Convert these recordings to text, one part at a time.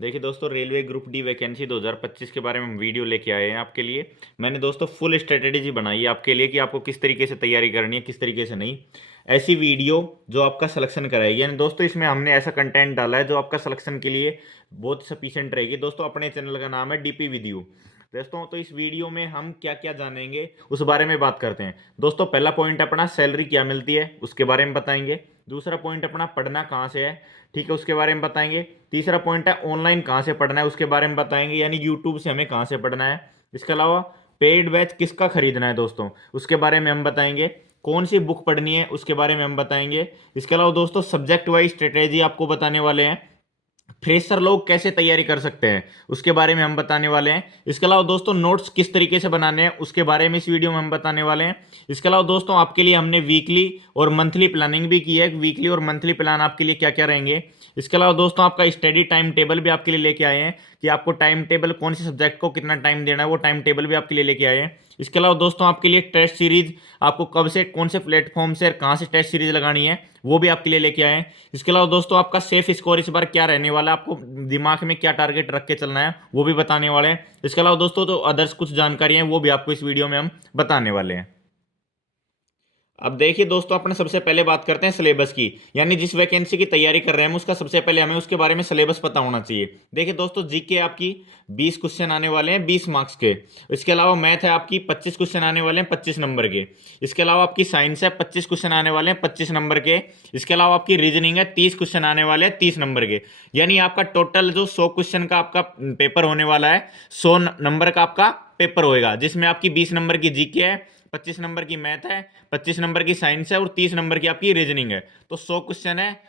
देखिए दोस्तों, railway group D vacancy 2025 के बारे में हम वीडियो लेके आए हैं आपके लिए। मैंने दोस्तों फुल स्ट्रेटेजी बनाई है आपके लिए कि आपको किस तरीके से तैयारी करनी है, किस तरीके से नहीं। ऐसी वीडियो जो आपका सिलेक्शन कराएगी। यानी दोस्तों इसमें हमने ऐसा कंटेंट डाला है जो आपका सिलेक्शन के लिए बहुत सफिशिएंट रहेगी। दोस्तों अपने चैनल का नाम है डीपी विद यू। दोस्तों तो इस वीडियो में हम क्या क्या जानेंगे उस बारे में बात करते हैं। दोस्तों पहला पॉइंट अपना सैलरी क्या मिलती है उसके बारे में बताएंगे। दूसरा पॉइंट अपना पढ़ना कहाँ से है, ठीक है, उसके बारे में बताएंगे। तीसरा पॉइंट है ऑनलाइन कहाँ से पढ़ना है उसके बारे में बताएंगे, यानी यूट्यूब से हमें कहाँ से पढ़ना है। इसके अलावा पेड बैच किसका खरीदना है दोस्तों उसके बारे में हम बताएंगे। कौन सी बुक पढ़नी है उसके बारे में हम बताएंगे। इसके अलावा दोस्तों सब्जेक्ट वाइज स्ट्रेटेजी आपको बताने वाले हैं। फ्रेशर लोग कैसे तैयारी कर सकते हैं उसके बारे में हम बताने वाले हैं। इसके अलावा दोस्तों नोट्स किस तरीके से बनाने हैं उसके बारे में इस वीडियो में हम बताने वाले हैं। इसके अलावा दोस्तों आपके लिए हमने वीकली और मंथली प्लानिंग भी की है। वीकली और मंथली प्लान आपके लिए क्या क्या रहेंगे। इसके अलावा दोस्तों आपका स्टडी टाइम टेबल भी आपके लिए लेके आए हैं कि आपको टाइम टेबल कौन से सब्जेक्ट को कितना टाइम देना है, वो टाइम टेबल भी आपके लिए लेके आए हैं। इसके अलावा दोस्तों आपके लिए टेस्ट सीरीज आपको कब से कौन से प्लेटफॉर्म से कहाँ से टेस्ट सीरीज लगानी है वो भी आपके लिए लेके आए हैं। इसके अलावा दोस्तों आपका सेफ स्कोर इस बार क्या रहने वाला है, आपको दिमाग में क्या टारगेट रख के चलना है वो भी बताने वाले हैं। इसके अलावा दोस्तों तो अदर्स कुछ जानकारी हैं वो भी आपको इस वीडियो में हम बताने वाले हैं। अब देखिए दोस्तों, अपने सबसे पहले बात करते हैं सिलेबस की। यानी जिस वैकेंसी की तैयारी कर रहे हैं हम उसका सबसे पहले हमें उसके बारे में सिलेबस पता होना चाहिए। देखिए दोस्तों, जीके आपकी 20 क्वेश्चन आने वाले हैं 20 मार्क्स के। इसके अलावा मैथ है आपकी 25 क्वेश्चन आने वाले हैं 25 नंबर के। इसके अलावा आपकी साइंस है 25 क्वेश्चन आने वाले हैं 25 नंबर के। इसके अलावा आपकी रीजनिंग है 30 क्वेश्चन आने वाले हैं 30 नंबर के। यानी आपका टोटल जो 100 क्वेश्चन का आपका पेपर होने वाला है, 100 नंबर का आपका पेपर होएगा, जिसमें आपकी 20 नंबर की जीके है, 25 नंबर की मैथ है, 25 नंबर की साइंस है और 30 नंबर की आपकी रीजनिंग है। तो 100 क्वेश्चन है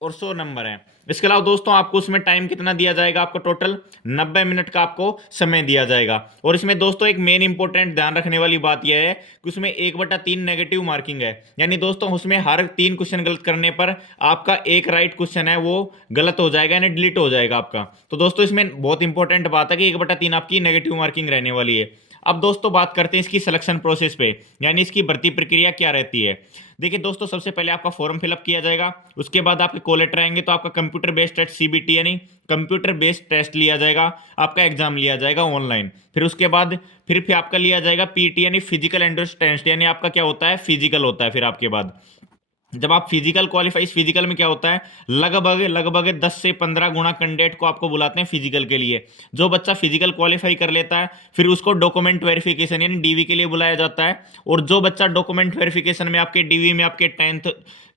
और 100 नंबर है। इसके अलावा दोस्तों आपको उसमें टाइम कितना दिया जाएगा, आपको टोटल 90 मिनट का आपको समय दिया जाएगा। और इसमें दोस्तों एक मेन इंपॉर्टेंट ध्यान रखने वाली बात यह है कि उसमें 1/3 नेगेटिव मार्किंग है। यानी दोस्तों उसमें हर 3 क्वेश्चन गलत करने पर आपका एक राइट क्वेश्चन है वो गलत हो जाएगा, यानी डिलीट हो जाएगा आपका। तो दोस्तों इसमें बहुत इंपॉर्टेंट बात है कि 1/3 आपकी नेगेटिव मार्किंग रहने वाली है। अब दोस्तों बात करते हैं इसकी सिलेक्शन प्रोसेस पे, यानी इसकी भर्ती प्रक्रिया क्या रहती है। देखिए दोस्तों, सबसे पहले आपका फॉर्म फिलअप किया जाएगा। उसके बाद आपके कॉल लेटर आएंगे तो आपका कंप्यूटर बेस्ड टेस्ट सीबीटी यानी कंप्यूटर बेस्ड टेस्ट लिया जाएगा। आपका एग्जाम लिया जाएगा ऑनलाइन। फिर उसके बाद फिर आपका लिया जाएगा पीटी यानी फिजिकल एंड्योरेंस टेस्ट, यानी आपका क्या होता है, फिजिकल होता है। फिर आपके बाद जब आप फिजिकल क्वालिफाई, इस फिजिकल में क्या होता है, लगभग लगभग 10 से 15 गुना कैंडिडेट को आपको बुलाते हैं फिजिकल के लिए। जो बच्चा फिजिकल क्वालिफाई कर लेता है फिर उसको डॉक्यूमेंट वेरिफिकेशन यानी डीवी के लिए बुलाया जाता है। और जो बच्चा डॉक्यूमेंट वेरिफिकेशन में आपके डीवी में आपके 10th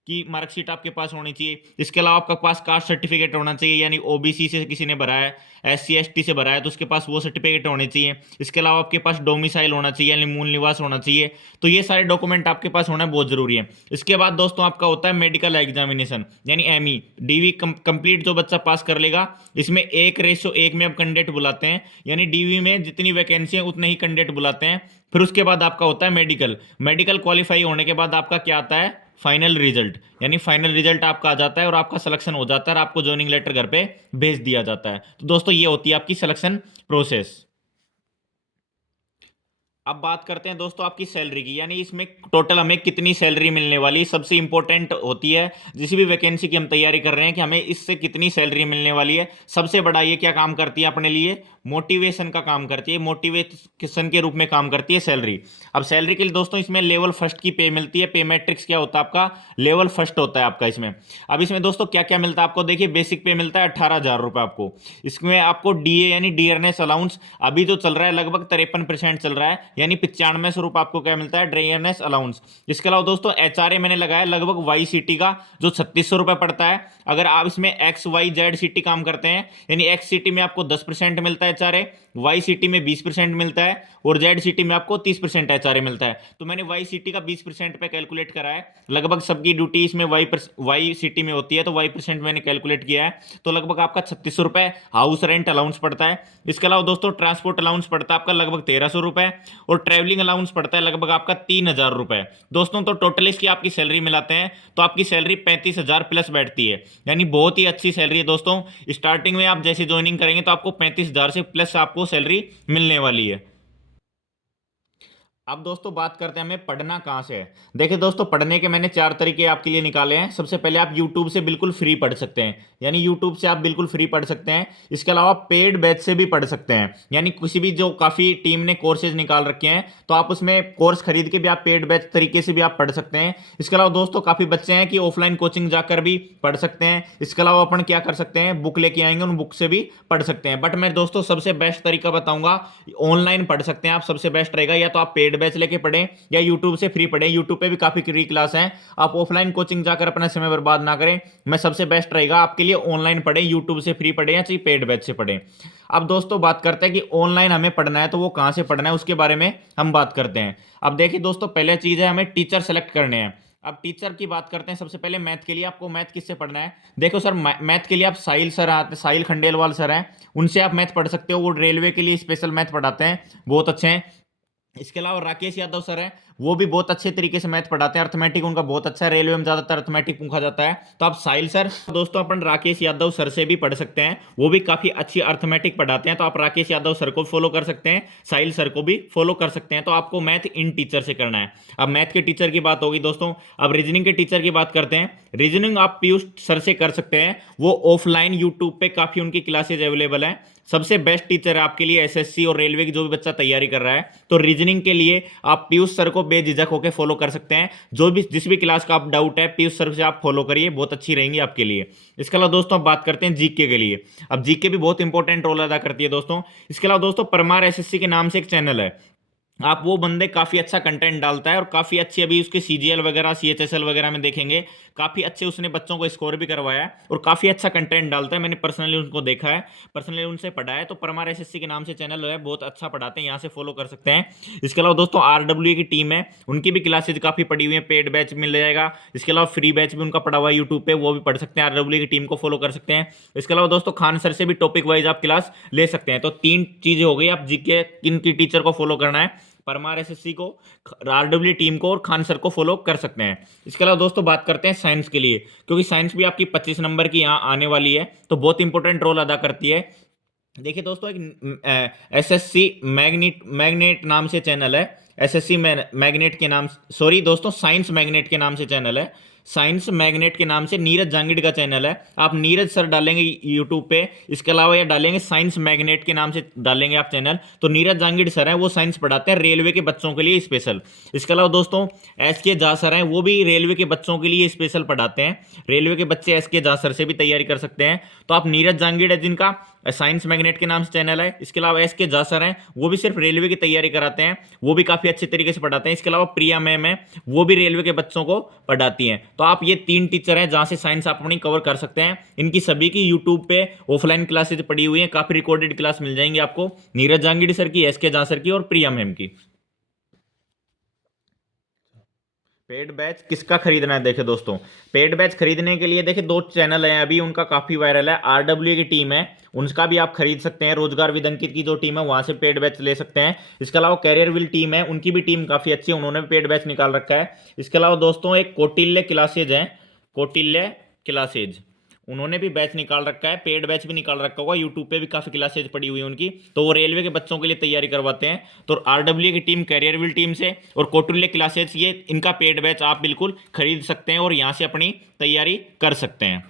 की मार्कशीट आपके पास होनी चाहिए। इसके अलावा आपका पास कास्ट सर्टिफिकेट होना चाहिए, यानी ओबीसी से किसी ने भरा है, एससी एसटी से भरा है तो उसके पास वो सर्टिफिकेट होने चाहिए। इसके अलावा आपके पास डोमिसाइल होना चाहिए यानी मूल निवास होना चाहिए। तो ये सारे डॉक्यूमेंट आपके पास होना बहुत जरूरी है। इसके बाद दोस्तों आपका होता है मेडिकल एग्जामिनेशन यानी एमई डीवी कंप्लीट जो बच्चा पास कर लेगा। इसमें 1:1 में अब कैंडिडेट बुलाते हैं, यानी डीवी में जितनी वैकेंसी है उतने ही कैंडिडेट बुलाते हैं। फिर उसके बाद आपका होता है मेडिकल। मेडिकल क्वालिफाई होने के बाद आपका क्या आता है, फाइनल रिजल्ट। यानी फाइनल रिजल्ट आपका आ जाता है और आपका सिलेक्शन हो जाता है और आपको ज्वाइनिंग लेटर घर पे भेज दिया जाता है। तो दोस्तों ये होती है आपकी सिलेक्शन प्रोसेस। अब बात करते हैं दोस्तों आपकी सैलरी की, यानी इसमें टोटल हमें कितनी सैलरी मिलने वाली है, सबसे इंपॉर्टेंट होती है जिस भी वैकेंसी की हम तैयारी कर रहे हैं कि हमें इससे कितनी सैलरी मिलने वाली है। सबसे बड़ा ये क्या काम करती है अपने लिए, मोटिवेशन का काम करती है। मोटिवेशन के रूप में काम करती है सैलरी। अब सैलरी के लिए दोस्तों इसमें लेवल फर्स्ट की पे मिलती है। पे मैट्रिक्स क्या होता है आपका, लेवल फर्स्ट होता है आपका इसमें। अब इसमें दोस्तों क्या क्या मिलता है आपको, देखिए बेसिक पे मिलता है 18,000 रुपये आपको। इसमें आपको डीए यानी डियरनेस अलाउंस अभी जो चल रहा है लगभग 53% चल रहा है, यानी 9500 रुपये आपको क्या मिलता है, डियरनेस अलाउंस। इसके अलावा दोस्तों एचआरए मैंने लगाया लगभग वाई सिटी का जो 3600 रुपये पड़ता है। अगर आप इसमें एक्स वाई जेड सिटी काम करते हैं यानी एक्स सिटी में आपको 10% मिलता है एचआरए, वाई सिटी में 20% मिलता है और जेड सिटी में आपको 30% एचआरए मिलता है। तो मैंने वाई सिटी का 20% पे कैलकुलेट करा है। लगभग सबकी ड्यूटी इसमें वाई सिटी में होती है तो वाई परसेंट मैंने कैलकुलेट किया है। तो लगभग आपका 3600 रुपये हाउस रेंट अलाउंस पड़ता है। इसके अलावा दोस्तों ट्रांसपोर्ट अलाउंस पड़ता है आपका लगभग 1300 रुपये और ट्रैवलिंग अलाउंस पड़ता है लगभग आपका 3000 रुपये। दोस्तों तो टोटल इसकी आपकी सैलरी मिलाते हैं तो आपकी सैलरी 35,000 प्लस बैठती है, यानी बहुत ही अच्छी सैलरी है दोस्तों। स्टार्टिंग में आप जैसे ज्वाइनिंग करेंगे तो आपको 35,000 से प्लस आपको सैलरी मिलने वाली है। अब दोस्तों बात करते हैं हमें पढ़ना कहाँ से है। देखिए दोस्तों, पढ़ने के मैंने 4 तरीके आपके लिए निकाले हैं। सबसे पहले आप यूट्यूब से बिल्कुल फ्री पढ़ सकते हैं, यानी यूट्यूब से आप बिल्कुल फ्री पढ़ सकते हैं। इसके अलावा पेड बैच से भी पढ़ सकते हैं, यानी किसी भी जो काफ़ी टीम ने कोर्सेज निकाल रखे हैं तो आप उसमें कोर्स खरीद के भी आप पेड बैच तरीके से भी आप पढ़ सकते हैं। इसके अलावा दोस्तों काफ़ी बच्चे हैं कि ऑफलाइन कोचिंग जाकर भी पढ़ सकते हैं। इसके अलावा अपन क्या कर सकते हैं, बुक लेके आएंगे, उन बुक से भी पढ़ सकते हैं। बट मैं दोस्तों सबसे बेस्ट तरीका बताऊंगा, ऑनलाइन पढ़ सकते हैं आप। सबसे बेस्ट रहेगा या तो आप पेड बैच लेके पढ़ें या यूट्यूब से फ्री पढ़ें। यूट्यूब पे भी काफ़ी फ्री क्लास हैं। आप ऑफलाइन कोचिंग जाकर अपना समय बर्बाद ना करें। मैं सबसे बेस्ट रहेगा आपके लिए ऑनलाइन पढ़ें, यूट्यूब से फ्री पढ़ें या चाहे पेड बैच से पढ़ें। अब दोस्तों बात करते हैं कि ऑनलाइन हमें पढ़ना है तो वो कहाँ से पढ़ना है, उसके बारे में हम बात करते हैं। अब देखिए दोस्तों, पहले चीज़ है हमें टीचर सेलेक्ट करने हैं। अब टीचर की बात करते हैं। सबसे पहले मैथ के लिए आपको मैथ किससे पढ़ना है। देखो सर, मैथ के लिए आप साहिल सर आते, साहिल खंडेलवाल सर हैं, उनसे आप मैथ पढ़ सकते हो। वो रेलवे के लिए स्पेशल मैथ पढ़ाते हैं, बहुत अच्छे हैं। इसके अलावा राकेश यादव सर हैं, वो भी बहुत अच्छे तरीके से मैथ पढ़ाते हैं। अर्थमेटिक उनका बहुत अच्छा है, रेलवे में ज्यादातर अर्थमेटिक पूछा जाता है। तो आप साहिल सर, दोस्तों अपन राकेश यादव सर से भी पढ़ सकते हैं, वो भी काफी अच्छी अर्थमेटिक पढ़ाते हैं। तो आप राकेश यादव सर को फॉलो कर सकते हैं, साहिल सर को भी फॉलो कर सकते हैं। तो आपको मैथ इन टीचर से करना है। अब मैथ के टीचर की बात होगी दोस्तों। अब रीजनिंग के टीचर की बात करते हैं। रीजनिंग आप पीयूष सर से कर सकते हैं, वो ऑफलाइन यूट्यूब पे काफी उनकी क्लासेज अवेलेबल है। सबसे बेस्ट टीचर है आपके लिए एसएससी और रेलवे की जो भी बच्चा तैयारी कर रहा है। तो रीजनिंग के लिए आप पीयूष सर को बेझिझक होकर फॉलो कर सकते हैं। जो भी जिस भी क्लास का आप डाउट है, पीयूष सर से आप फॉलो करिए, बहुत अच्छी रहेंगी आपके लिए। इसके अलावा दोस्तों आप बात करते हैं जीके के लिए। अब जीके भी बहुत इंपॉर्टेंट रोल अदा करती है दोस्तों। इसके अलावा दोस्तों परमार एसएससी के नाम से एक चैनल है। आप वो बंदे काफ़ी अच्छा कंटेंट डालता है और काफ़ी अच्छी, अभी उसके सीजीएल वगैरह सीएचएसएल वगैरह में देखेंगे, काफ़ी अच्छे उसने बच्चों को स्कोर भी करवाया है और काफ़ी अच्छा कंटेंट डालता है। मैंने पर्सनली उनको देखा है, पर्सनली उनसे पढ़ा है। तो परमार एसएससी के नाम से चैनल है, बहुत अच्छा पढ़ाते हैं, यहाँ से फॉलो कर सकते हैं। इसके अलावा दोस्तों आरडब्ल्यू की टीम है, उनकी भी क्लासेज काफ़ी पड़ी हुई है, पेड बैच मिल जाएगा। इसके अलावा फ्री बैच भी उनका पड़ा हुआ है यूट्यूब पे, वो भी पढ़ सकते हैं। आरडब्ल्यू की टीम को फॉलो कर सकते हैं। इसके अलावा दोस्तों खान सर से भी टॉपिक वाइज आप क्लास ले सकते हैं। तो 3 चीज़ें हो गई, आप जीके किन की टीचर को फॉलो करना है, परमार एसएससी को, आरडब्ल्यू टीम को और खान सर को फॉलो कर सकते हैं। इसके अलावा दोस्तों बात करते हैं साइंस के लिए, क्योंकि साइंस भी आपकी 25 नंबर की यहाँ आने वाली है, तो बहुत इंपॉर्टेंट रोल अदा करती है। देखिए दोस्तों, एक एसएससी मैग्नेट मैग्नेट नाम से चैनल है, एसएससी मैग्नेट के नाम, सॉरी दोस्तों, साइंस मैग्नेट के नाम से चैनल है। साइंस मैग्नेट के नाम से नीरज जांगिड़ का चैनल है। आप नीरज सर डालेंगे यूट्यूब पे, इसके अलावा या डालेंगे साइंस मैग्नेट के नाम से डालेंगे आप चैनल, तो नीरज जांगिड़ सर हैं, वो साइंस पढ़ाते हैं रेलवे के बच्चों के लिए स्पेशल। इसके अलावा दोस्तों एसके झा सर हैं, वो भी रेलवे के बच्चों के लिए स्पेशल पढ़ाते हैं। रेलवे के बच्चे एसके झा सर से भी तैयारी कर सकते हैं। तो आप नीरज जांगिड़ है जिनका साइंस मैग्नेट के नाम से चैनल है। इसके अलावा एसके झा सर हैं, वो भी सिर्फ रेलवे की तैयारी कराते हैं, वो भी काफ़ी अच्छे तरीके से पढ़ाते हैं। इसके अलावा प्रिया मैम है, वो भी रेलवे के बच्चों को पढ़ाती हैं। तो आप ये 3 टीचर हैं जहाँ से साइंस आप अपनी कवर कर सकते हैं। इनकी सभी की यूट्यूब पे ऑफलाइन क्लासेज पड़ी हुई हैं, काफ़ी रिकॉर्डेड क्लास मिल जाएंगी आपको, नीरज जांगिड़ सर की, एसके झा सर की और प्रिया मैम की। पेड बैच किसका खरीदना है, देखे दोस्तों, पेड बैच खरीदने के लिए देखिए 2 चैनल हैं अभी, उनका काफी वायरल है। आरडब्ल्यू की टीम है, उनका भी आप खरीद सकते हैं। रोजगार विद अंकित की जो टीम है वहां से पेड बैच ले सकते हैं। इसके अलावा कैरियर विल टीम है, उनकी भी टीम काफी अच्छी है, उन्होंने भी पेड बैच निकाल रखा है। इसके अलावा दोस्तों एक कौटिल्य क्लासेज है, कौटिल्य क्लासेज, उन्होंने भी बैच निकाल रखा है, पेड बैच भी निकाल रखा होगा। यूट्यूब पे भी काफ़ी क्लासेज पड़ी हुई है उनकी, तो वो रेलवे के बच्चों के लिए तैयारी करवाते हैं। तो आरडब्ल्यू की टीम कैरियर विल टीम से और कौटिल्य क्लासेज, ये इनका पेड बैच आप बिल्कुल खरीद सकते हैं और यहाँ से अपनी तैयारी कर सकते हैं।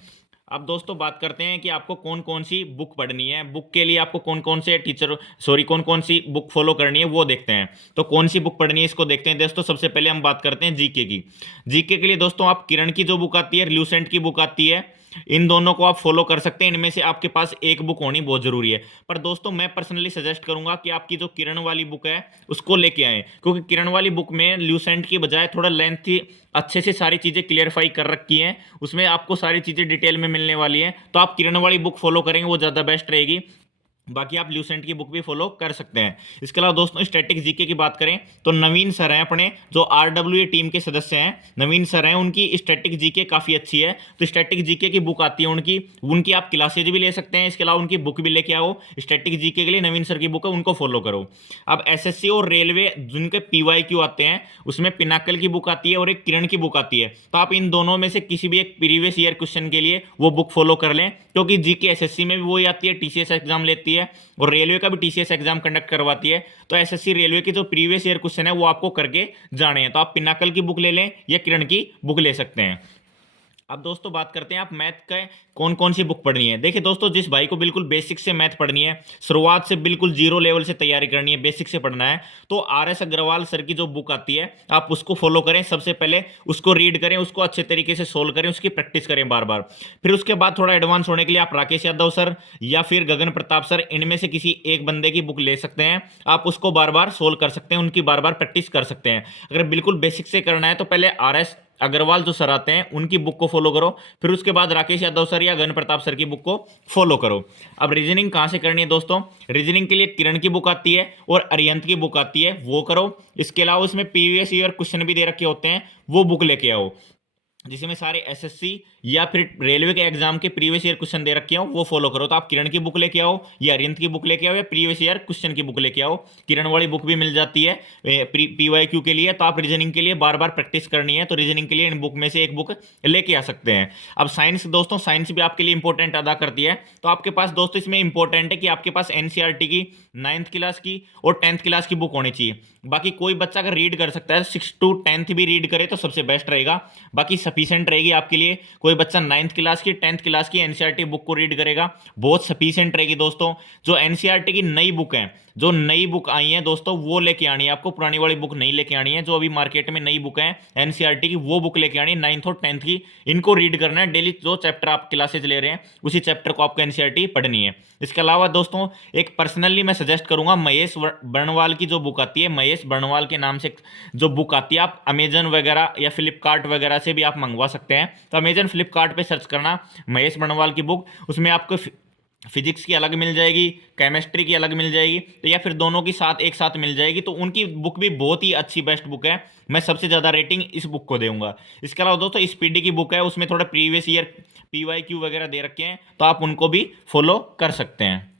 अब दोस्तों बात करते हैं कि आपको कौन कौन सी बुक पढ़नी है, बुक के लिए आपको कौन कौन से टीचर, सॉरी, कौन कौन सी बुक फॉलो करनी है वो देखते हैं। तो कौन सी बुक पढ़नी है इसको देखते हैं दोस्तों। सबसे पहले हम बात करते हैं जीके की। जीके के लिए दोस्तों आप किरण की जो बुक आती है, ल्यूसेंट की बुक आती है, इन दोनों को आप फॉलो कर सकते हैं। इनमें से आपके पास एक बुक होनी बहुत जरूरी है। पर दोस्तों मैं पर्सनली सजेस्ट करूंगा कि आपकी जो किरण वाली बुक है उसको लेके आएं, क्योंकि किरण वाली बुक में ल्यूसेंट की बजाय थोड़ा लेंथी अच्छे से सारी चीज़ें क्लियरफाई कर रखी हैं, उसमें आपको सारी चीज़ें डिटेल में मिलने वाली हैं। तो आप किरण वाली बुक फॉलो करेंगे वो ज़्यादा बेस्ट रहेगी। बाकी आप ल्यूसेंट की बुक भी फॉलो कर सकते हैं। इसके अलावा दोस्तों स्टैटिक जीके की बात करें तो नवीन सर हैं अपने, जो आरडब्ल्यू टीम के सदस्य हैं, नवीन सर हैं, उनकी स्टैटिक जीके काफ़ी अच्छी है। तो स्टैटिक जीके की बुक आती है उनकी, उनकी आप क्लासेज भी ले सकते हैं। इसके अलावा उनकी बुक भी लेके आओ, स्टैटिक जीके के लिए नवीन सर की बुक है, उनको फॉलो करो। अब एसएससी और रेलवे जिनके पीवाईक्यू आते हैं उसमें पिनाकल की बुक आती है और एक किरण की बुक आती है। तो आप इन दोनों में से किसी भी एक प्रीवियस ईयर क्वेश्चन के लिए वो बुक फॉलो कर लें, क्योंकि जीके एसएससी में भी वही आती है, टीसीएस एग्जाम लेती है, है और रेलवे का भी टीसीएस एग्जाम कंडक्ट करवाती है। तो एसएससी रेलवे के जो प्रीवियस ईयर क्वेश्चन है वो आपको करके जाने हैं। तो आप पिनाकल की बुक ले लें या किरण की बुक ले सकते हैं। अब दोस्तों बात करते हैं आप मैथ का कौन कौन सी बुक पढ़नी है। देखिए दोस्तों, जिस भाई को बिल्कुल बेसिक से मैथ पढ़नी है, शुरुआत से बिल्कुल जीरो लेवल से तैयारी करनी है, बेसिक से पढ़ना है, तो आर.एस. अग्रवाल सर की जो बुक आती है आप उसको फॉलो करें। सबसे पहले उसको रीड करें, उसको अच्छे तरीके से सोल्व करें, उसकी प्रैक्टिस करें बार बार। फिर उसके बाद थोड़ा एडवांस होने के लिए आप राकेश यादव सर या फिर गगन प्रताप सर, इनमें से किसी एक बंदे की बुक ले सकते हैं। आप उसको बार बार सोल्व कर सकते हैं, उनकी बार बार प्रैक्टिस कर सकते हैं। अगर बिल्कुल बेसिक से करना है तो पहले आर.एस. अग्रवाल जो सर आते हैं उनकी बुक को फॉलो करो, फिर उसके बाद राकेश यादव सर या गगन प्रताप सर की बुक को फॉलो करो। अब रीजनिंग कहां से करनी है दोस्तों? रीजनिंग के लिए किरण की बुक आती है और अरिहंत की बुक आती है, वो करो। इसके अलावा उसमें प्रीवियस ईयर क्वेश्चन भी दे रखे होते हैं, वो बुक लेके आओ, जिसमें सारे एसएससी या फिर रेलवे के एग्जाम के प्रीवियस ईयर क्वेश्चन दे रखे हो, वो फॉलो करो। तो आप किरण की बुक लेके आओ या अरिहंत की बुक लेके आओ या प्रीवियस ईयर क्वेश्चन की बुक लेके आओ। किरण वाली बुक भी मिल जाती है पीवाईक्यू के लिए। तो आप रीजनिंग के लिए बार बार प्रैक्टिस करनी है, तो रीजनिंग के लिए इन बुक में से एक बुक लेके आ सकते हैं। अब साइंस दोस्तों, साइंस भी आपके लिए इंपॉर्टेंट अदा करती है। तो आपके पास दोस्तों इसमें इंपॉर्टेंट है कि आपके पास एनसीईआरटी की 9th क्लास की और 10th क्लास की बुक होनी चाहिए। बाकी कोई बच्चा अगर रीड कर सकता है 6 to 10th भी रीड करे तो सबसे बेस्ट रहेगा, बाकी सफिशिएंट रहेगी आपके लिए। कोई बच्चा 9th क्लास की 10th क्लास की एनसीईआरटी बुक को रीड करेगा, बहुत सफिशिएंट रहेगी दोस्तों। जो एनसीईआरटी की नई बुक है, जो नई बुक आई है दोस्तों, वो लेके आनी है आपको, पुरानी वाली बुक नहीं लेके आनी है। जो अभी मार्केट में नई बुक है एनसीईआरटी की, वो बुक लेके आनी है 9th और 10th की। इनको रीड करना है डेली, जो चैप्टर आप क्लासेज ले रहे हैं उसी चैप्टर को आपको एनसीईआरटी पढ़नी है। इसके अलावा दोस्तों एक पर्सनली मैं सजेस्ट करूंगा, महेश बर्णवाल की जो बुक आती है, महेश बर्णवाल के नाम से जो बुक आती है, आप अमेजन वगैरह या फ्लिपकार्ट वगैरह से भी आप मंगवा सकते हैं। तो अमेजन फ्लिपकार्ट पे सर्च करना महेश बर्णवाल की बुक, उसमें आपको फिजिक्स की अलग मिल जाएगी, केमिस्ट्री की अलग मिल जाएगी, तो या फिर दोनों की साथ एक साथ मिल जाएगी। तो उनकी बुक भी बहुत ही अच्छी बेस्ट बुक है, मैं सबसे ज़्यादा रेटिंग इस बुक को दूंगा। इसके अलावा दोस्तों स्पीडी की बुक है, उसमें थोड़ा प्रीवियस ईयर पीवाईक्यू वगैरह दे रखे हैं, तो आप उनको भी फॉलो कर सकते हैं।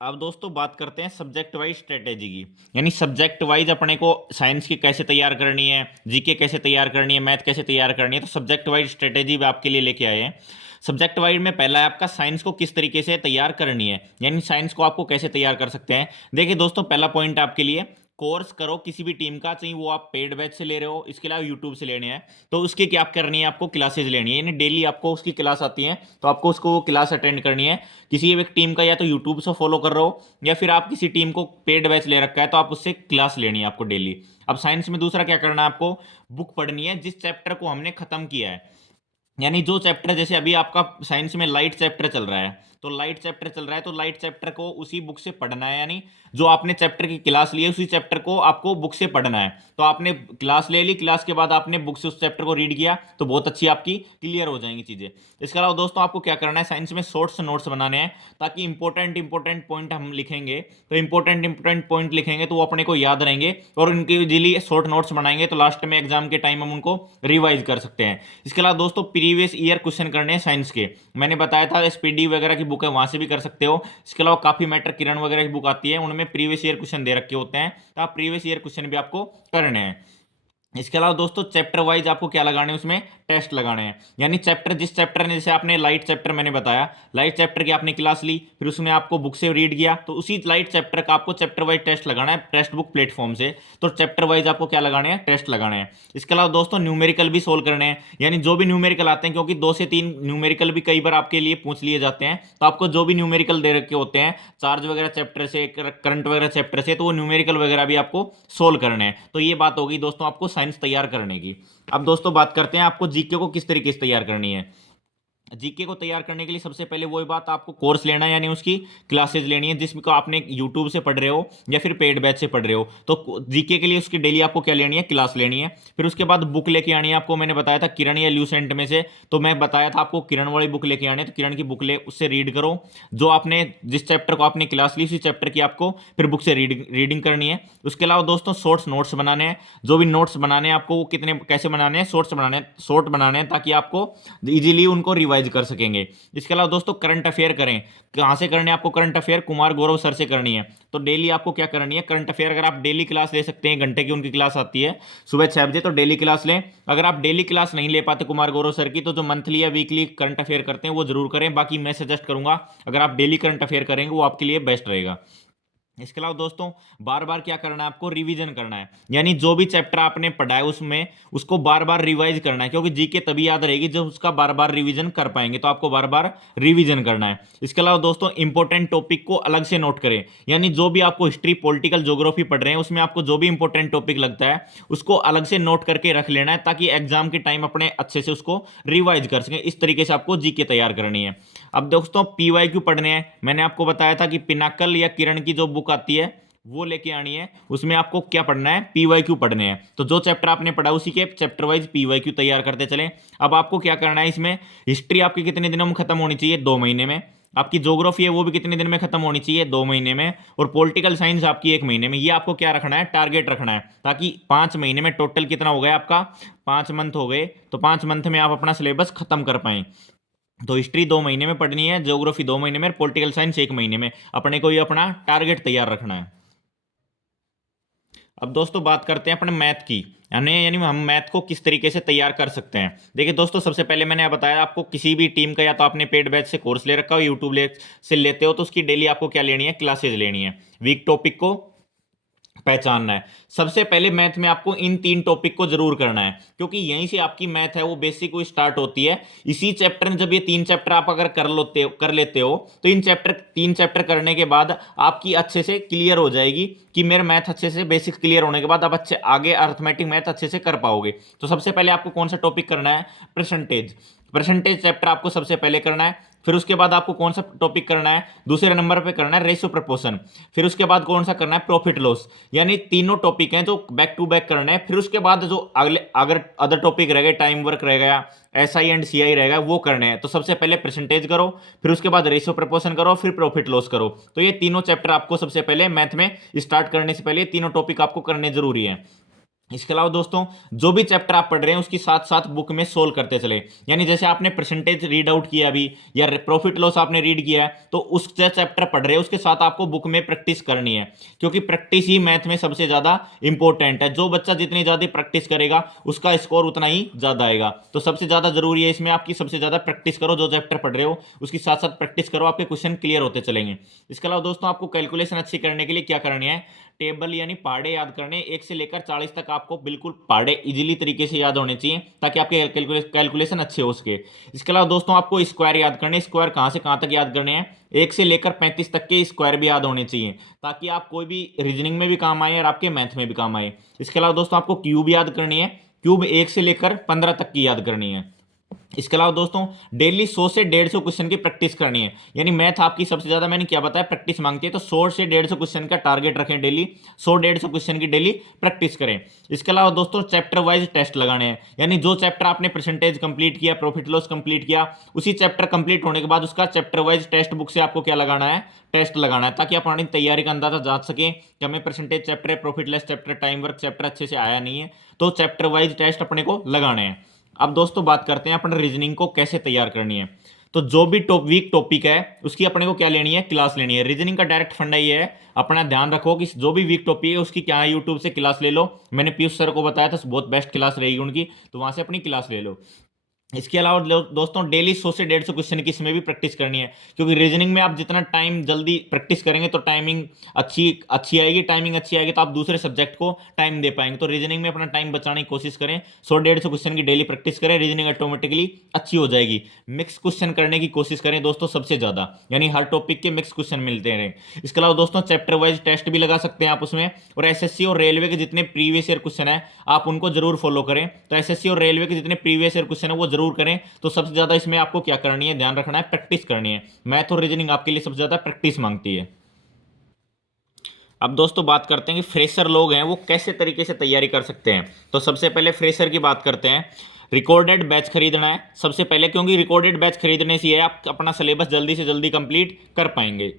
अब दोस्तों बात करते हैं सब्जेक्ट वाइज स्ट्रेटेजी की, यानी सब्जेक्ट वाइज अपने को साइंस की कैसे तैयार करनी है, जीके कैसे तैयार करनी है, मैथ कैसे तैयार करनी है। तो सब्जेक्ट वाइज स्ट्रेटेजी भी आपके लिए लेके आए हैं। सब्जेक्ट वाइज में पहला है आपका साइंस को किस तरीके से तैयार करनी है, यानी साइंस को आपको कैसे तैयार कर सकते हैं। देखिए दोस्तों, पहला पॉइंट आपके लिए, कोर्स करो किसी भी टीम का, चाहे वो आप पेड बैच से ले रहे हो, इसके अलावा यूट्यूब से लेने हैं, तो उसकी क्या करनी है, आपको क्लासेज लेनी है, यानी डेली आपको उसकी क्लास आती है, तो आपको उसको वो क्लास अटेंड करनी है। किसी एक टीम का या तो यूट्यूब से फॉलो कर रहे हो या फिर आप किसी टीम को पेड बैच ले रखा है, तो आप उससे क्लास लेनी है आपको डेली। अब साइंस में दूसरा क्या करना है, आपको बुक पढ़नी है जिस चैप्टर को हमने खत्म किया है, यानी जो चैप्टर, जैसे अभी आपका साइंस में लाइट चैप्टर चल रहा है, तो लाइट चैप्टर चल रहा है तो लाइट चैप्टर को उसी बुक से पढ़ना है, यानी जो आपने चैप्टर की क्लास ली है उसी चैप्टर को आपको बुक से पढ़ना है। तो आपने क्लास ले ली, क्लास के बाद आपने बुक से उस चैप्टर को रीड किया, तो बहुत अच्छी आपकी क्लियर हो जाएंगी चीज़ें। इसके अलावा दोस्तों आपको क्या करना है, साइंस में शॉर्ट्स नोट्स बनाने हैं, ताकि इंपॉर्टेंट पॉइंट हम लिखेंगे, तो इंपॉर्टेंट पॉइंट लिखेंगे तो वो अपने को याद रहेंगे, और उनके इजीली शॉर्ट नोट्स बनाएंगे तो लास्ट में एग्जाम के टाइम हम उनको रिवाइज कर सकते हैं। इसके अलावा दोस्तों प्रीवियस ईयर क्वेश्चन करने हैं साइंस के, मैंने बताया था एसपीडी वगैरह की बुक है, वहां से भी कर सकते हो। इसके अलावा काफी मैटर किरण वगैरह की बुक आती है, उनमें प्रीवियस ईयर क्वेश्चन दे रखे होते हैं, तो आप प्रीवियस ईयर क्वेश्चन भी आपको करने हैं। इसके अलावा दोस्तों चैप्टर वाइज आपको क्या लगाने हैं, उसमें टेस्ट लगाने हैं, यानी चैप्टर, जिस चैप्टर ने, जैसे आपने लाइट चैप्टर मैंने बताया, लाइट चैप्टर की आपने क्लास ली, फिर उसमें आपको बुक से रीड किया, तो उसी लाइट चैप्टर का आपको चैप्टर वाइज टेस्ट लगाना है टेस्ट बुक प्लेटफॉर्म से। तो चैप्टर वाइज आपको क्या लगाने हैं, टेस्ट लगाने हैं। इसके अलावा दोस्तों न्यूमेरिकल भी सोल्व करने हैं, यानी जो भी न्यूमेरिकल आते हैं, क्योंकि 2 से 3 न्यूमेरिकल भी कई बार आपके लिए पूछ लिए जाते हैं, तो आपको जो भी न्यूमेरिकल दे रखे होते हैं चार्ज वगैरह चैप्टर से, करंट वगैरह चैप्टर से, तो वो न्यूमेरिकल वगैरह भी आपको सोल्व करने हैं। तो ये बात होगी दोस्तों आपको साइंस तैयार करने की। अब दोस्तों बात करते हैं आपको जीके को किस तरीके से तैयार करनी है। जीके को तैयार करने के लिए सबसे पहले वही बात, आपको कोर्स लेना है, यानी उसकी क्लासेज लेनी है, जिसको आपने यूट्यूब से पढ़ रहे हो या फिर पेड बैच से पढ़ रहे हो। तो जीके के लिए उसकी डेली आपको क्या लेनी है, क्लास लेनी है। फिर उसके बाद बुक लेके आनी है आपको, मैंने बताया था किरण या ल्यूसेंट में से, तो मैं बताया था आपको किरण वाली बुक लेके आनी है, तो किरण की बुक ले, उससे रीड करो, जो आपने जिस चैप्टर को आपने क्लास ली उसी चैप्टर की आपको फिर बुक से रीडिंग करनी है। उसके अलावा दोस्तों शॉर्ट्स नोट्स बनाने हैं, जो भी नोट्स बनाने हैं आपको वो कितने कैसे बनाने हैं, शॉर्ट्स बनाने हैं, शॉर्ट बनाने हैं, ताकि आपको इजीली उनको रिवाइज रिवाइज कर सकेंगे। इसके अलावा दोस्तों करंट अफेयर करें, कहाँ से करने आपको current affair? Kumar Gaurav sir से करनी है। तो डेली आपको क्या करनी है? करंट अफेयर अगर आप डेली क्लास ले सकते हैं, घंटे की उनकी क्लास आती है सुबह 6 बजे, तो डेली क्लास लें। अगर आप डेली क्लास नहीं ले पाते कुमार गौरव सर की, तो जो मंथली या वीकली करंट अफेयर करते हैं वो जरूर करें। बाकी मैं सजेस्ट करूंगा अगर आप डेली करंट अफेयर करेंगे वो आपके लिए बेस्ट रहेगा। इसके अलावा दोस्तों बार बार क्या करना है? आपको रिवीजन करना है, यानी जो भी चैप्टर आपने पढ़ा है उसमें उसको बार बार रिवाइज करना है, क्योंकि जीके तभी याद रहेगी जब उसका बार बार रिवीजन कर पाएंगे। तो आपको बार बार रिवीजन करना है। इसके अलावा दोस्तों इंपॉर्टेंट टॉपिक को अलग से नोट करें, यानी जो भी आपको हिस्ट्री, पॉलिटिकल, ज्योग्राफी पढ़ रहे हैं उसमें आपको जो भी इंपॉर्टेंट टॉपिक लगता है उसको अलग से नोट करके रख लेना है, ताकि एग्जाम के टाइम अपने अच्छे से उसको रिवाइज कर सकें। इस तरीके से आपको जीके तैयार करनी है। अब दोस्तों पीवाईक्यू पढ़ने हैं। मैंने आपको बताया था कि पिनाकल या किरण की जो बुक आती है वो लेके आनी है, उसमें आपको क्या पढ़ना है? पीवाईक्यू पढ़ने हैं। तो जो चैप्टर आपने पढ़ा उसी के चैप्टर वाइज पीवाईक्यू तैयार करते चलें। अब आपको क्या करना है इसमें? हिस्ट्री आपकी कितने दिनों में खत्म होनी चाहिए? 2 महीने में। आपकी ज्योग्राफी है वो भी कितने दिन में खत्म होनी चाहिए? 2 महीने में। और पॉलिटिकल साइंस आपकी 1 महीने में। ये आपको क्या रखना है? टारगेट रखना है, ताकि 5 महीने में टोटल कितना हो गया आपका? 5 मंथ हो गए, तो 5 मंथ में आप अपना सिलेबस खत्म कर पाएं। तो हिस्ट्री 2 महीने में पढ़नी है, ज्योग्राफी 2 महीने में, पॉलिटिकल साइंस 1 महीने में। अपने को ये अपना टारगेट तैयार रखना है। अब दोस्तों बात करते हैं अपने मैथ की, यानी हम मैथ को किस तरीके से तैयार कर सकते हैं। देखिए दोस्तों, सबसे पहले मैंने बताया आपको किसी भी टीम का या तो आपने पेड बैच से कोर्स ले रखा हो, यूट्यूब से लेते हो, तो उसकी डेली आपको क्या लेनी है? क्लासेज लेनी है। वीक टॉपिक को पहचानना है। सबसे पहले मैथ में आपको इन 3 टॉपिक को जरूर करना है, क्योंकि यहीं से आपकी मैथ है वो बेसिक वो स्टार्ट होती है। इसी चैप्टर में जब ये 3 चैप्टर आप अगर कर लेते हो तो इन 3 चैप्टर करने के बाद आपकी अच्छे से क्लियर हो जाएगी कि मेरा मैथ अच्छे से बेसिक क्लियर होने के बाद आप अच्छे आगे अर्थमेटिक मैथ अच्छे से कर पाओगे। तो सबसे पहले आपको कौन सा टॉपिक करना है? परसेंटेज। परसेंटेज चैप्टर आपको सबसे पहले करना है। फिर उसके बाद आपको कौन सा टॉपिक करना है? दूसरे नंबर पे करना है रेशियो प्रपोर्शन। फिर उसके बाद कौन सा करना है? Profit loss. यानी तीनों टॉपिक हैं जो बैक टू बैक करना है। फिर उसके बाद जो अगले अगर अदर टॉपिक रह गए, टाइम वर्क रह गया, एसआई एंड सीआई रहेगा, वो करने हैं। तो सबसे पहले परसेंटेज करो, फिर उसके बाद रेशियो प्रपोर्शन करो, फिर प्रॉफिट लॉस करो। तो ये तीनों चैप्टर आपको सबसे पहले मैथ में स्टार्ट करने से पहले तीनों टॉपिक आपको करने जरूरी है। इसके अलावा दोस्तों जो भी चैप्टर आप पढ़ रहे हैं उसकी साथ साथ बुक में सोल्व करते चले। यानी जैसे आपने परसेंटेज रीड आउट किया अभी, या प्रॉफिट लॉस आपने रीड किया है, तो उस चैप्टर पढ़ रहे हैं उसके साथ आपको बुक में प्रैक्टिस करनी है, क्योंकि प्रैक्टिस ही मैथ में सबसे ज्यादा इंपॉर्टेंट है। जो बच्चा जितनी ज्यादा प्रैक्टिस करेगा उसका स्कोर उतना ही ज्यादा आएगा। तो सबसे ज्यादा जरूरी है इसमें आपकी सबसे ज्यादा प्रैक्टिस करो। जो चैप्टर पढ़ रहे हो उसकी साथ साथ प्रैक्टिस करो, आपके क्वेश्चन क्लियर होते चलेंगे। इसके अलावा दोस्तों आपको कैलकुलेशन अच्छी करने के लिए क्या करनी है? टेबल यानी पहाड़े याद करने। 1 से लेकर 40 तक आपको बिल्कुल पहाड़े इजीली तरीके से याद होने चाहिए, ताकि आपके कैलकुलेशन अच्छे हो सके। इसके अलावा दोस्तों आपको स्क्वायर याद करने। स्क्वायर कहाँ से कहाँ तक याद करने हैं? 1 से लेकर 35 तक के स्क्वायर भी याद होने चाहिए, ताकि आप कोई भी रीजनिंग में भी काम आए और आपके मैथ में भी काम आए। इसके अलावा दोस्तों आपको क्यूब याद करनी है। क्यूब 1 से लेकर 15 तक की याद करनी है। इसके अलावा दोस्तों डेली 100 से 150 क्वेश्चन की प्रैक्टिस करनी है। यानी मैथ आपकी सबसे ज्यादा मैंने क्या बताया? प्रैक्टिस मांगती है। तो 100 से 150 क्वेश्चन का टारगेट रखें डेली। 100-150 क्वेश्चन की डेली प्रैक्टिस करें। इसके अलावा दोस्तों चैप्टर वाइज टेस्ट लगाने हैं। यानी जो चैप्टर आपने परसेंटेज कंप्लीट किया, प्रॉफिट लॉस कंप्लीट किया, उसी चैप्टर कंप्लीट होने के बाद उसका चैप्टर वाइज टेस्ट बुक से आपको क्या लगाना है? टेस्ट लगाना है, ताकि आप अपनी तैयारी का अंदाजा जान सकें कि हमें percentage chapter, profit less chapter, time work chapter अच्छे से आया नहीं है। तो चैप्टर वाइज टेस्ट अपने को लगाने हैं। अब दोस्तों बात करते हैं अपने रीजनिंग को कैसे तैयार करनी है। तो जो भी वीक टॉपिक है उसकी अपने को क्या लेनी है? क्लास लेनी है। रीजनिंग का डायरेक्ट फंडा ये है, अपना ध्यान रखो कि जो भी वीक टॉपिक है उसकी क्या है, यूट्यूब से क्लास ले लो। मैंने पीयूष सर को बताया था, बहुत बेस्ट क्लास रहेगी उनकी, तो वहां से अपनी क्लास ले लो। इसके अलावा दोस्तों डेली 100 से 150 क्वेश्चन की इसमें भी प्रैक्टिस करनी है, क्योंकि रीजनिंग में आप जितना टाइम जल्दी प्रैक्टिस करेंगे तो टाइमिंग अच्छी अच्छी आएगी। टाइमिंग अच्छी आएगी तो आप दूसरे सब्जेक्ट को टाइम दे पाएंगे। तो रीजनिंग में अपना टाइम बचाने की कोशिश करें। 100-150 क्वेश्चन की डेली प्रैक्टिस करें, रीजनिंग ऑटोमेटिकली अच्छी हो जाएगी। मिक्स क्वेश्चन करने की कोशिश करें दोस्तों सबसे ज्यादा, यानी हर टॉपिक के मिक्स क्वेश्चन मिलते हैं। इसके अलावा दोस्तों चैप्टर वाइज टेस्ट भी लगा सकते हैं आप उसमें। और एसएससी और रेलवे के जितने प्रीवियस ईयर क्वेश्चन है आप उनको जरूर फॉलो करें। तो एसएससी और रेलवे के जितने प्रीवियस ईयर क्वेश्चन है वो जरूर करें। तो सबसे ज्यादा इसमें आपको क्या करनी है? ध्यान रखना है, प्रैक्टिस करनी है। मैथ और रीजनिंग आपके लिए सबसे ज्यादा प्रैक्टिस मांगती है। अब दोस्तों बात करते हैं कि फ्रेशर लोग हैं वो कैसे तरीके से तैयारी कर सकते हैं। तो सबसे पहले फ्रेशर की बात करते हैं। रिकॉर्डेड बैच खरीदना है सबसे पहले, क्योंकि रिकॉर्डेड बैच खरीदने से आप अपना सिलेबस जल्दी से जल्दी कंप्लीट कर पाएंगे।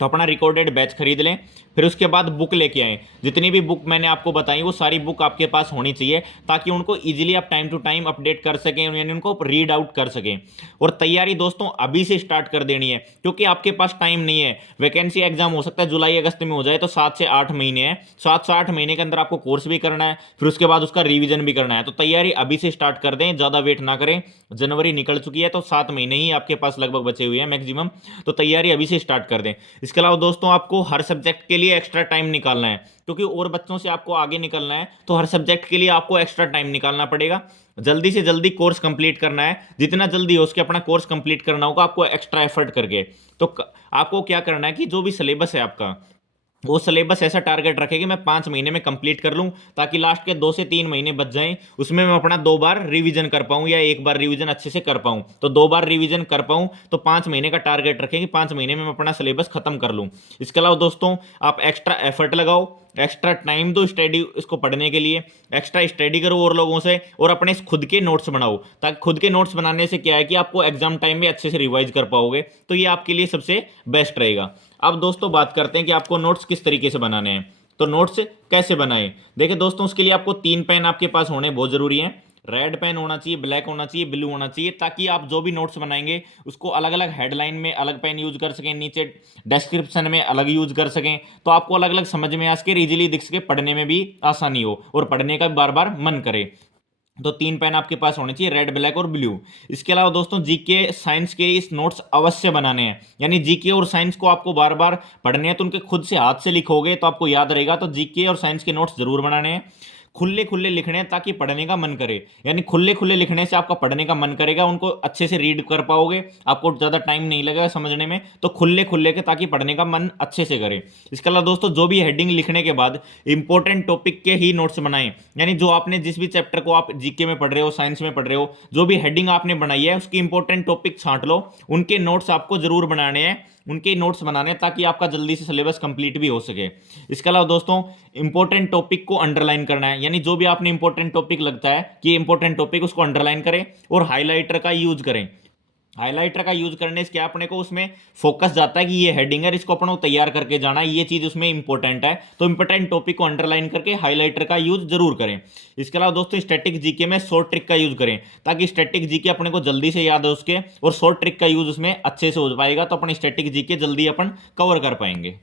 तो अपना रिकॉर्डेड बैच खरीद लें। फिर उसके बाद बुक लेके आएँ। जितनी भी बुक मैंने आपको बताई वो सारी बुक आपके पास होनी चाहिए, ताकि उनको ईजिली आप टाइम टू टाइम अपडेट कर सकें, यानी उनको रीड आउट कर सकें। और तैयारी दोस्तों अभी से स्टार्ट कर देनी है, क्योंकि आपके पास टाइम नहीं है। वैकेंसी एग्जाम हो सकता है जुलाई अगस्त में हो जाए, तो 7 से 8 महीने हैं। 7 से 8 महीने के अंदर आपको कोर्स भी करना है, फिर उसके बाद उसका रिवीजन भी करना है। तो तैयारी अभी से स्टार्ट कर दें, ज़्यादा वेट ना करें। जनवरी निकल चुकी है, तो 7 महीने ही आपके पास लगभग बचे हुए हैं मैक्सिमम। तो तैयारी अभी से स्टार्ट कर दें। इसके अलावा दोस्तों आपको हर सब्जेक्ट के लिए एक्स्ट्रा टाइम निकालना है, क्योंकि और बच्चों से आपको आगे निकलना है, तो हर सब्जेक्ट के लिए आपको एक्स्ट्रा टाइम निकालना पड़ेगा। जल्दी से जल्दी कोर्स कंप्लीट करना है, जितना जल्दी हो उसके अपना कोर्स कंप्लीट करना होगा आपको एक्स्ट्रा एफर्ट करके। तो आपको क्या करना है कि जो भी सिलेबस है आपका, वो सिलेबस ऐसा टारगेट रखे कि मैं 5 महीने में कंप्लीट कर लूं, ताकि लास्ट के 2 से 3 महीने बच जाएं, उसमें मैं अपना 2 बार रिवीजन कर पाऊं या 1 बार रिवीजन अच्छे से कर पाऊं। तो 2 बार रिवीजन कर पाऊं, तो 5 महीने का टारगेट रखें कि 5 महीने में मैं अपना सिलेबस खत्म कर लूं। इसके अलावा दोस्तों आप एक्स्ट्रा एफर्ट लगाओ, एक्स्ट्रा टाइम दो स्टडी इसको पढ़ने के लिए, एक्स्ट्रा स्टडी करो और लोगों से, और अपने खुद के नोट्स बनाओ, ताकि खुद के नोट्स बनाने से क्या है कि आपको एग्जाम टाइम में अच्छे से रिवाइज कर पाओगे। तो ये आपके लिए सबसे बेस्ट रहेगा। अब दोस्तों बात करते हैं कि आपको नोट्स किस तरीके से बनाने हैं। तो नोट्स कैसे बनाएं, देखिए दोस्तों, उसके लिए आपको 3 पेन आपके पास होने बहुत जरूरी है। रेड पेन होना चाहिए, ब्लैक होना चाहिए, ब्लू होना चाहिए, ताकि आप जो भी नोट्स बनाएंगे उसको अलग अलग हेडलाइन में अलग पेन यूज कर सकें, नीचे डिस्क्रिप्शन में अलग यूज कर सकें, तो आपको अलग अलग समझ में आ सके, इजीली दिख सके, पढ़ने में भी आसानी हो और पढ़ने का बार बार मन करे। तो 3 पेन आपके पास होने चाहिए, रेड, ब्लैक और ब्लू। इसके अलावा दोस्तों जीके साइंस के इस नोट्स अवश्य बनाने हैं, यानी जीके और साइंस को आपको बार बार पढ़ने हैं, तो उनके खुद से हाथ से लिखोगे तो आपको याद रहेगा। तो जीके और साइंस के नोट्स जरूर बनाने हैं। खुले खुले लिखने हैं ताकि पढ़ने का मन करे, यानी खुले खुले लिखने से आपका पढ़ने का मन करेगा, उनको अच्छे से रीड कर पाओगे, आपको ज़्यादा टाइम नहीं लगेगा समझने में। तो खुले खुले के, ताकि पढ़ने का मन अच्छे से करे। इसके अलावा दोस्तों जो भी हेडिंग लिखने के बाद इंपॉर्टेंट टॉपिक के ही नोट्स बनाएं, यानी जो आपने जिस भी चैप्टर को आप जीके में पढ़ रहे हो, साइंस में पढ़ रहे हो, जो भी हेडिंग आपने बनाई है उसकी इंपॉर्टेंट टॉपिक छांट लो, उनके नोट्स आपको जरूर बनाने हैं, उनके नोट्स बनाने हैं, ताकि आपका जल्दी से सिलेबस कंप्लीट भी हो सके। इसके अलावा दोस्तों इंपॉर्टेंट टॉपिक को अंडरलाइन करना है, यानी जो भी आपने इंपॉर्टेंट टॉपिक लगता है कि इंपॉर्टेंट टॉपिक, उसको अंडरलाइन करें और हाईलाइटर का यूज करें। हाइलाइटर का यूज करने से क्या अपने को उसमें फोकस जाता है कि ये हेडिंग है, इसको अपने को तैयार करके जाना है, ये चीज उसमें इंपॉर्टेंट है। तो इंपॉर्टेंट टॉपिक को अंडरलाइन करके हाइलाइटर का यूज जरूर करें। इसके अलावा दोस्तों स्टैटिक जीके में शॉर्ट ट्रिक का यूज करें, ताकि स्टैटिक जीके अपने को जल्दी से याद है उसके, और शॉर्ट ट्रिक का यूज उसमें अच्छे से हो पाएगा, तो अपने स्टैटिक जीके जल्दी अपन कवर कर पाएंगे।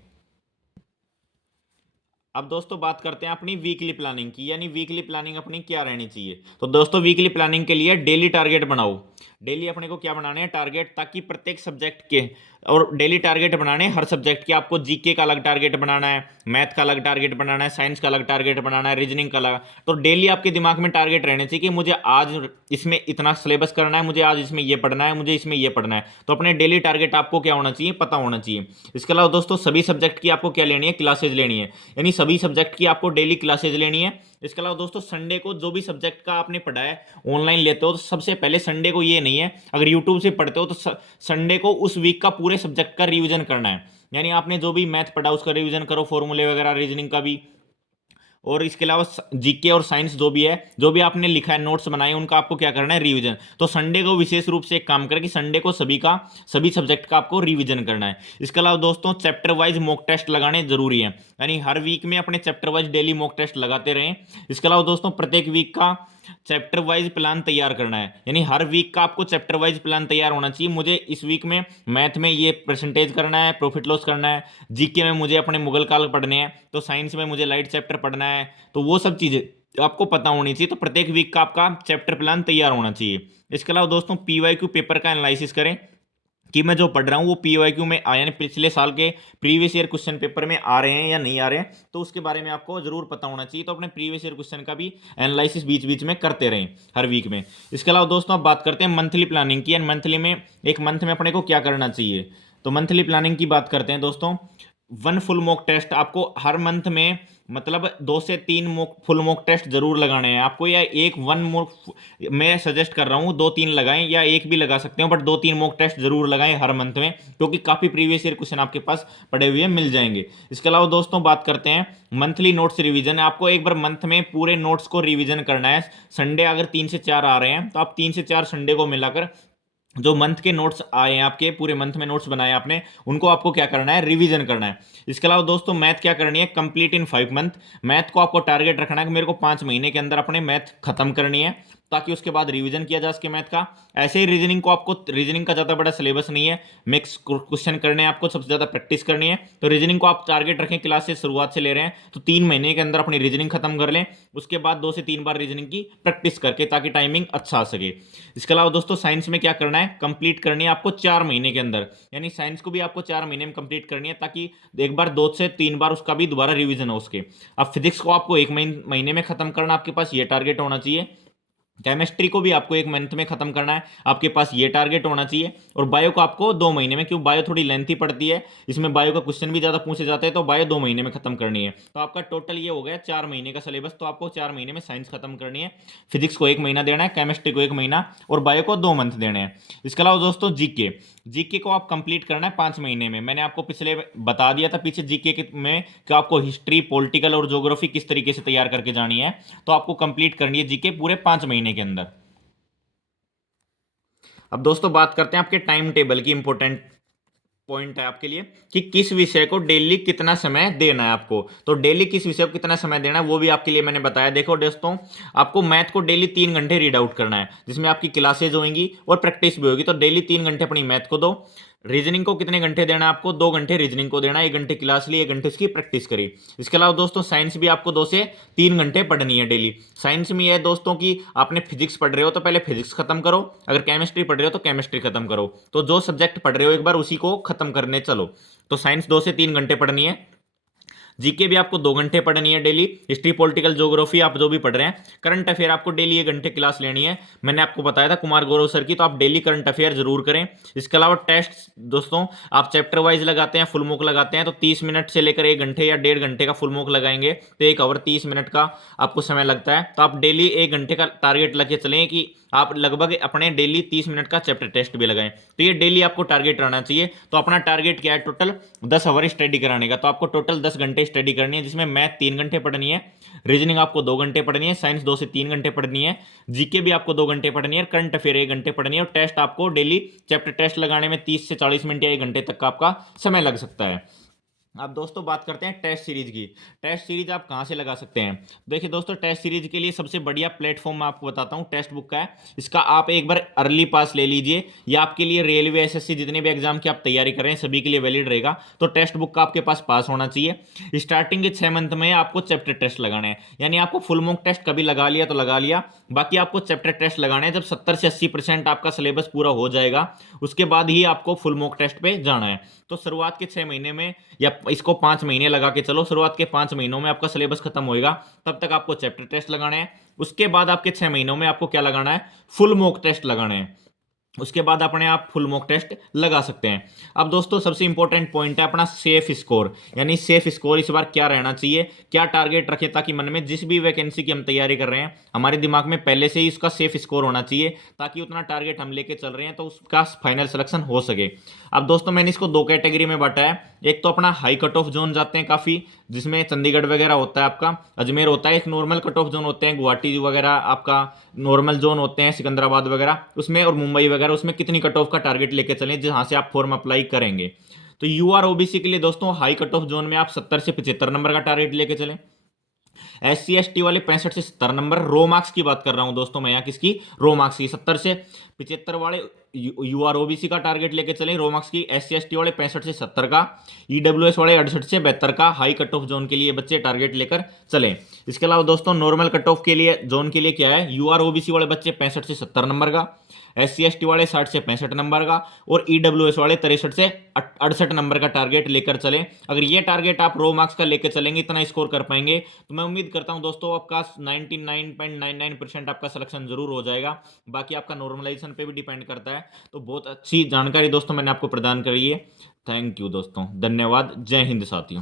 अब दोस्तों बात करते हैं अपनी वीकली प्लानिंग की, यानी वीकली प्लानिंग अपनी क्या रहनी चाहिए। तो दोस्तों वीकली प्लानिंग के लिए डेली टारगेट बनाओ। डेली अपने को क्या बनाने हैं, टारगेट, ताकि प्रत्येक सब्जेक्ट के, और डेली टारगेट बनाने हैं हर सब्जेक्ट के। आपको जीके का अलग टारगेट बनाना है, मैथ का अलग टारगेट बनाना है, साइंस का अलग टारगेट बनाना है, रीजनिंग का अलग। तो डेली आपके दिमाग में टारगेट रहने चाहिए कि मुझे आज इसमें इतना सिलेबस करना है, मुझे आज इसमें ये पढ़ना है, मुझे इसमें ये पढ़ना है। तो अपने डेली टारगेट आपको क्या होना चाहिए, पता होना चाहिए। इसके अलावा दोस्तों सभी सब्जेक्ट की आपको क्या लेनी है, क्लासेज लेनी है, यानी सभी सब्जेक्ट की आपको डेली क्लासेज लेनी है। इसके अलावा दोस्तों संडे को जो भी सब्जेक्ट का आपने पढ़ा है ऑनलाइन लेते हो, तो सबसे पहले संडे को ये नहीं है, अगर यूट्यूब से पढ़ते हो तो संडे को उस वीक का पूरे सब्जेक्ट का रिवीजन करना है। यानी आपने जो भी मैथ पढ़ा उसका रिवीजन करो, फॉर्मूले वगैरह, रीजनिंग का भी। और इसके अलावा जीके और साइंस जो भी है, जो भी आपने लिखा है, नोट्स बनाए, उनका आपको क्या करना है, रिवीजन। तो संडे को विशेष रूप से एक काम करें कि संडे को सभी सब्जेक्ट का आपको रिवीजन करना है। इसके अलावा दोस्तों चैप्टर वाइज मॉक टेस्ट लगाने जरूरी है, यानी हर वीक में अपने chapter wise daily mock test लगाते रहें। इसके अलावा दोस्तों प्रत्येक वीक का चैप्टर वाइज प्लान तैयार करना है, यानी हर वीक का आपको चैप्टर वाइज प्लान तैयार होना चाहिए। मुझे इस वीक में मैथ में ये परसेंटेज करना है, प्रॉफिट लॉस करना है, जीके में मुझे अपने मुगल काल पढ़ने हैं, तो साइंस में मुझे लाइट चैप्टर पढ़ना है। तो वो सब चीज़ें आपको पता होनी चाहिए। तो प्रत्येक वीक का आपका चैप्टर प्लान तैयार होना चाहिए। इसके अलावा दोस्तों पीवाईक्यू पेपर का एनालिसिस करें कि मैं जो पढ़ रहा हूँ वो पीवाईक्यू में यानी पिछले साल के प्रीवियस ईयर क्वेश्चन पेपर में आ रहे हैं या नहीं आ रहे हैं, तो उसके बारे में आपको जरूर पता होना चाहिए। तो अपने प्रीवियस ईयर क्वेश्चन का भी एनालिसिस बीच बीच में करते रहें हर वीक में। इसके अलावा दोस्तों आप बात करते हैं मंथली प्लानिंग की, मंथली में एक मंथ में अपने को क्या करना चाहिए। तो मंथली प्लानिंग की बात करते हैं दोस्तों। 1 फुल मॉक टेस्ट आपको हर मंथ में, मतलब 2 से 3 फुल मॉक टेस्ट जरूर लगाने हैं आपको, या एक वन मॉक, मैं सजेस्ट कर रहा हूँ 2-3 लगाएं, या एक भी लगा सकते हो, बट 2-3 मॉक टेस्ट जरूर लगाएं हर मंथ में, क्योंकि काफ़ी प्रीवियस ईयर क्वेश्चन आपके पास पड़े हुए मिल जाएंगे। इसके अलावा दोस्तों बात करते हैं मंथली नोट्स रिवीजन। आपको एक बार मंथ में पूरे नोट्स को रिवीजन करना है। संडे अगर 3 से 4 आ रहे हैं तो आप 3 से 4 संडे को मिलाकर जो मंथ के नोट्स आए हैं आपके, पूरे मंथ में नोट्स बनाए आपने, उनको आपको क्या करना है, रिवीजन करना है। इसके अलावा दोस्तों मैथ क्या करनी है, कंप्लीट इन 5 मंथ। मैथ को आपको टारगेट रखना है कि मेरे को 5 महीने के अंदर अपने मैथ खत्म करनी है, ताकि उसके बाद रिवीजन किया जा सके मैथ का। ऐसे ही रीजनिंग को आपको, रीजनिंग का ज़्यादा बड़ा सिलेबस नहीं है, मिक्स क्वेश्चन करने हैं आपको, सबसे ज़्यादा प्रैक्टिस करनी है। तो रीजनिंग को आप टारगेट रखें, क्लास से शुरुआत से ले रहे हैं तो 3 महीने के अंदर अपनी रीजनिंग खत्म कर लें। उसके बाद 2 से 3 बार रीजनिंग की प्रैक्टिस करके, ताकि टाइमिंग अच्छा आ सके। इसके अलावा दोस्तों साइंस में क्या करना है, कंप्लीट करनी है आपको 4 महीने के अंदर, यानी साइंस को भी आपको 4 महीने में कंप्लीट करनी है, ताकि एक बार 2 से 3 बार उसका भी दोबारा रिवीजन हो उसके। अब फिजिक्स को आपको 1 महीने में खत्म करना, आपके पास ये टारगेट होना चाहिए। केमिस्ट्री को भी आपको 1 मंथ में खत्म करना है, आपके पास ये टारगेट होना चाहिए। और बायो को आपको 2 महीने में, क्यों, बायो थोड़ी लेंथी पड़ती है, इसमें बायो का क्वेश्चन भी ज्यादा पूछे जाते हैं, तो बायो 2 महीने में खत्म करनी है। तो आपका टोटल ये हो गया 4 महीने का सिलेबस। तो आपको 4 महीने में साइंस खत्म करनी है, फिजिक्स को 1 महीना देना है, केमिस्ट्री को 1 महीना, और बायो को 2 मंथ देने हैं। इसके अलावा दोस्तों जीके, जीके को आप कंप्लीट करना है 5 महीने में। मैंने आपको पिछले बता दिया था पीछे जीके में कि आपको हिस्ट्री, पॉलिटिकल और ज्योग्राफी किस तरीके से तैयार करके जानी है। तो आपको कंप्लीट करनी है जीके पूरे 5 महीने के अंदर। अब दोस्तों बात करते हैं आपके टाइम टेबल की। इंपॉर्टेंट पॉइंट है आपके लिए कि किस विषय को डेली कितना समय देना है आपको। तो डेली किस विषय को कितना समय देना है वो भी आपके लिए मैंने बताया। देखो दोस्तों, आपको मैथ को डेली 3 घंटे रीड आउट करना है, जिसमें आपकी क्लासेज होंगी और प्रैक्टिस भी होगी। तो डेली 3 घंटे अपनी मैथ को दो। रीजनिंग को कितने घंटे देना है आपको, 2 घंटे रीजनिंग को देना है, 1 घंटे क्लास ली, 1 घंटे उसकी प्रैक्टिस करी। इसके अलावा दोस्तों साइंस भी आपको 2 से 3 घंटे पढ़नी है डेली। साइंस में यह है दोस्तों कि आपने फिजिक्स पढ़ रहे हो तो पहले फिजिक्स खत्म करो, अगर केमिस्ट्री पढ़ रहे हो तो केमिस्ट्री खत्म करो। तो जो सब्जेक्ट पढ़ रहे हो एक बार उसी को खत्म करने चलो। तो साइंस 2 से 3 घंटे पढ़नी है। जीके भी आपको 2 घंटे पढ़नी है डेली। हिस्ट्री, पॉलिटिकल, ज्योग्राफी आप जो भी पढ़ रहे हैं। करंट अफेयर आपको डेली 1 घंटे क्लास लेनी है, मैंने आपको बताया था कुमार गौरव सर की, तो आप डेली करंट अफेयर जरूर करें। इसके अलावा टेस्ट दोस्तों, आप चैप्टर वाइज लगाते हैं, फुल मॉक लगाते हैं, तो 30 मिनट से लेकर 1 घंटे या 1.5 घंटे का फुल मॉक लगाएंगे तो 1 आवर 30 मिनट का आपको समय लगता है। तो आप डेली 1 घंटे का टारगेट लगे चलें कि आप लगभग अपने डेली 30 मिनट का चैप्टर टेस्ट भी लगाएं। तो ये डेली आपको टारगेट रहना चाहिए। तो अपना टारगेट क्या है, टोटल 10 आवर स्टडी कराने का। तो आपको टोटल 10 घंटे स्टडी करनी है, जिसमें मैथ 3 घंटे पढ़नी है, रीजनिंग आपको 2 घंटे पढ़नी है, साइंस 2 से 3 घंटे पढ़नी है, जीके भी आपको 2 घंटे पढ़नी है, करंट अफेयर 1 घंटे पढ़नी है। और टेस्ट आपको डेली चैप्टर टेस्ट लगाने में 30 से 40 मिनट या 1 घंटे तक का आपका समय लग सकता है। अब दोस्तों बात करते हैं टेस्ट सीरीज की। टेस्ट सीरीज आप कहां से लगा सकते हैं। देखिए दोस्तों, टेस्ट सीरीज के लिए सबसे बढ़िया प्लेटफॉर्म मैं आपको बताता हूं, टेक्स्ट बुक का है। इसका आप एक बार अर्ली पास ले लीजिए, ये आपके लिए रेलवे, एसएससी, जितने भी एग्जाम की आप तैयारी कर रहे हैं सभी के लिए वैलिड रहेगा। तो टेक्स्ट बुक का आपके पास पास होना चाहिए। स्टार्टिंग के 6 मंथ में आपको चैप्टर टेस्ट लगाने हैं, यानी आपको फुल मॉक टेस्ट कभी लगा लिया तो लगा लिया, बाकी आपको चैप्टर टेस्ट लगाने हैं। जब 70 से 80% आपका सिलेबस पूरा हो जाएगा उसके बाद ही आपको फुल मॉक टेस्ट पे जाना है। तो शुरुआत के 6 महीने में, या इसको 5 महीने लगा के चलो, शुरुआत के 5 महीनों में आपका सिलेबस खत्म होएगा, तब तक आपको चैप्टर टेस्ट लगाने हैं। उसके बाद आपके 6 महीनों में आपको क्या लगाना है, फुल मॉक टेस्ट लगाने हैं। उसके बाद अपने आप फुल मॉक टेस्ट लगा सकते हैं। अब दोस्तों सबसे इंपॉर्टेंट पॉइंट है अपना सेफ स्कोर, यानी सेफ स्कोर इस बार क्या रहना चाहिए, क्या टारगेट रखें, ताकि मन में जिस भी वैकेंसी की हम तैयारी कर रहे हैं हमारे दिमाग में पहले से ही उसका सेफ स्कोर होना चाहिए, ताकि उतना टारगेट हम लेके चल रहे हैं तो उसका फाइनल सिलेक्शन हो सके। अब दोस्तों मैंने इसको 2 कैटेगरी में बांटा है। एक तो अपना हाई कट ऑफ जोन जाते हैं काफ़ी, जिसमें चंडीगढ़ वगैरह होता है, आपका अजमेर होता है। एक नॉर्मल कट ऑफ जोन होते हैं, गुवाहाटी वगैरह आपका नॉर्मल जोन होते हैं, सिकंदराबाद वगैरह उसमें, और मुंबई वगैरह उसमें कितनी कट ऑफ का टारगेट लेके चलें जहां से आप फॉर्म अप्लाई करेंगे। तो यूआर ओबीसी के लिए दोस्तों हाई कट ऑफ जोन में आप 70 से 75 नंबर का टारगेट लेके चलें। SC ST वाले 65 से 70 नंबर, रो मार्क्स की बात कर रहा हूं दोस्तों मैं यहाँ, किसकी, रो मार्क्स की। 70 से 75 वाले यूआर ओबीसी का टारगेट लेके चले रो मार्क्स की। SC ST वाले 65 से 70 का, ईडब्ल्यूएस वाले 68 से 72 का हाई कट ऑफ जोन के लिए बच्चे टारगेट लेकर चले। इसके अलावा दोस्तों नॉर्मल कट ऑफ के लिए जोन के लिए क्या है, यूआर ओबीसी वाले बच्चे 65 से 70 नंबर का, SC ST वाले 60 से 65 नंबर का, और ईडब्ल्यूएस वाले 63 से 68 नंबर का टारगेट लेकर चले। अगर ये टारगेट आप रो मार्क्स का लेकर चलेंगे, इतना स्कोर कर पाएंगे, तो मैं उम्मीद करता हूं दोस्तों आपका 99.99% आपका सिलेक्शन जरूर हो जाएगा। बाकी आपका नॉर्मलाइजेशन पे भी डिपेंड करता है। तो बहुत अच्छी जानकारी दोस्तों मैंने आपको प्रदान करी है। थैंक यू दोस्तों, धन्यवाद, जय हिंद साथियों।